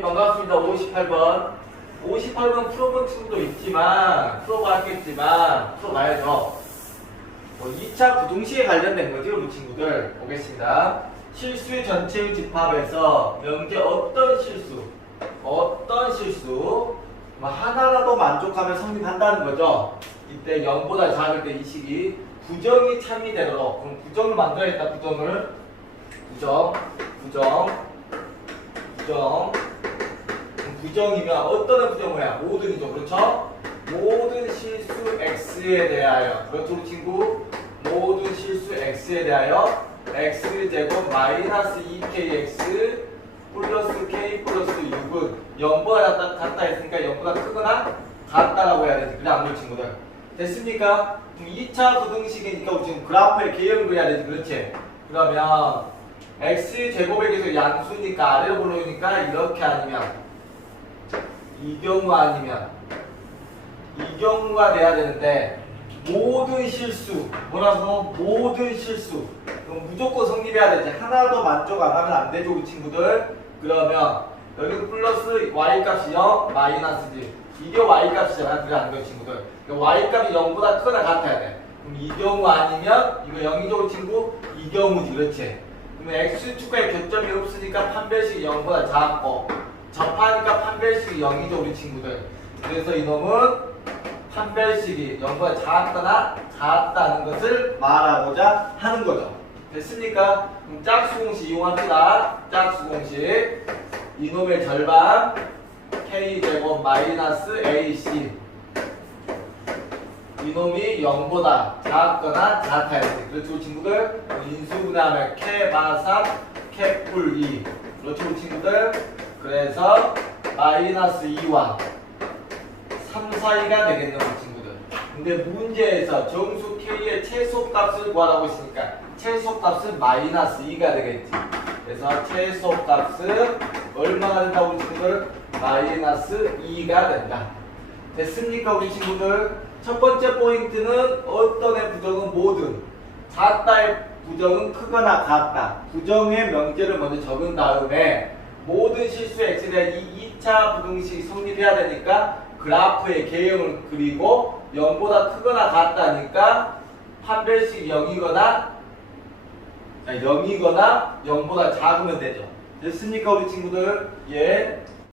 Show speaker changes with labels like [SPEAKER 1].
[SPEAKER 1] 반갑습니다. 58번. 58번 풀어본 친구도 있지만, 풀어봤겠지만, 풀어봐야죠. 뭐 2차 부동시에 관련된 거죠, 우리 친구들. 보겠습니다. 실수의 전체의 집합에서 명제 어떤 실수, 어떤 실수, 뭐 하나라도 만족하면 성립한다는 거죠. 이때 0보다 작을 때 이 식이 부정이 참이 되도록, 그럼 부정을 만들어야겠다, 부정을. 부정, 부정, 부정. 부정이면 어떤 부정이야? 모든 이죠. 그렇죠? 모든 실수 x에 대하여 그렇죠 우리 친구? 모든 실수 x에 대하여 x 제곱 마이너스 2kx 플러스 k 플러스 6은 0보다 같다, 같다 했으니까 0보다 크거나 같다라고 해야 되지. 그래 안 그래 친구들? 됐습니까? 그럼 2차 부등식이니까 지금 그래프에 개형을 그려야 되지. 그렇지? 그러면 x 제곱에 계속 양수니까 아래로 보내니까 이렇게 아니면 이 경우 아니면 이 경우가 돼야 되는데 모든 실수 뭐라고? 모든 실수. 그럼 무조건 성립해야 되지. 하나도 만족 안 하면 안 되죠 우리 친구들. 그러면 여기도 플러스 y 값이 0 마이너스지 이게 y 값이잖아 그래 안 그래 친구들? y 값이 0보다 크거나 같아야 돼. 그럼 이 경우 아니면 이거 0이죠 우리 친구? 이 경우지 그렇지? 그러면 x축과의 교점이 없으니까 판별식이 0보다 작고 접하니까 판별식 이 0이죠 우리 친구들 그래서 이놈은 판별식이 0보다 작거나 같다는 것을 말하고자 하는 거죠 됐습니까? 그럼 짝수 공식 이용합시다 짝수 공식 이놈의 절반 k제곱 마이너스 ac 이놈이 0보다 작거나 같아야 돼. 그렇죠, 친구들? 인수분해하면 K3, K풀 2. 그렇죠, 친구들? 그래서 마이너스 2와 3 사이가 되겠네, 우리 친구들. 근데 문제에서 정수 K의 최소값을 구하라고 했으니까 최소값은 마이너스 2가 되겠지. 그래서 최소값은 얼마가 된다고 친구들? 마이너스 2가 된다. 됐습니까 우리 친구들? 첫 번째 포인트는 어떤 의 부정은 모든 작다의 부정은 크거나 같다 부정의 명제를 먼저 적은 다음에 모든 실수 x에 대한 이 2차 부등식이 성립해야 되니까 그래프의 개형을 그리고 0보다 크거나 같다니까 판별식이 0이거나 0이거나 0보다 작으면 되죠 됐습니까 우리 친구들? 예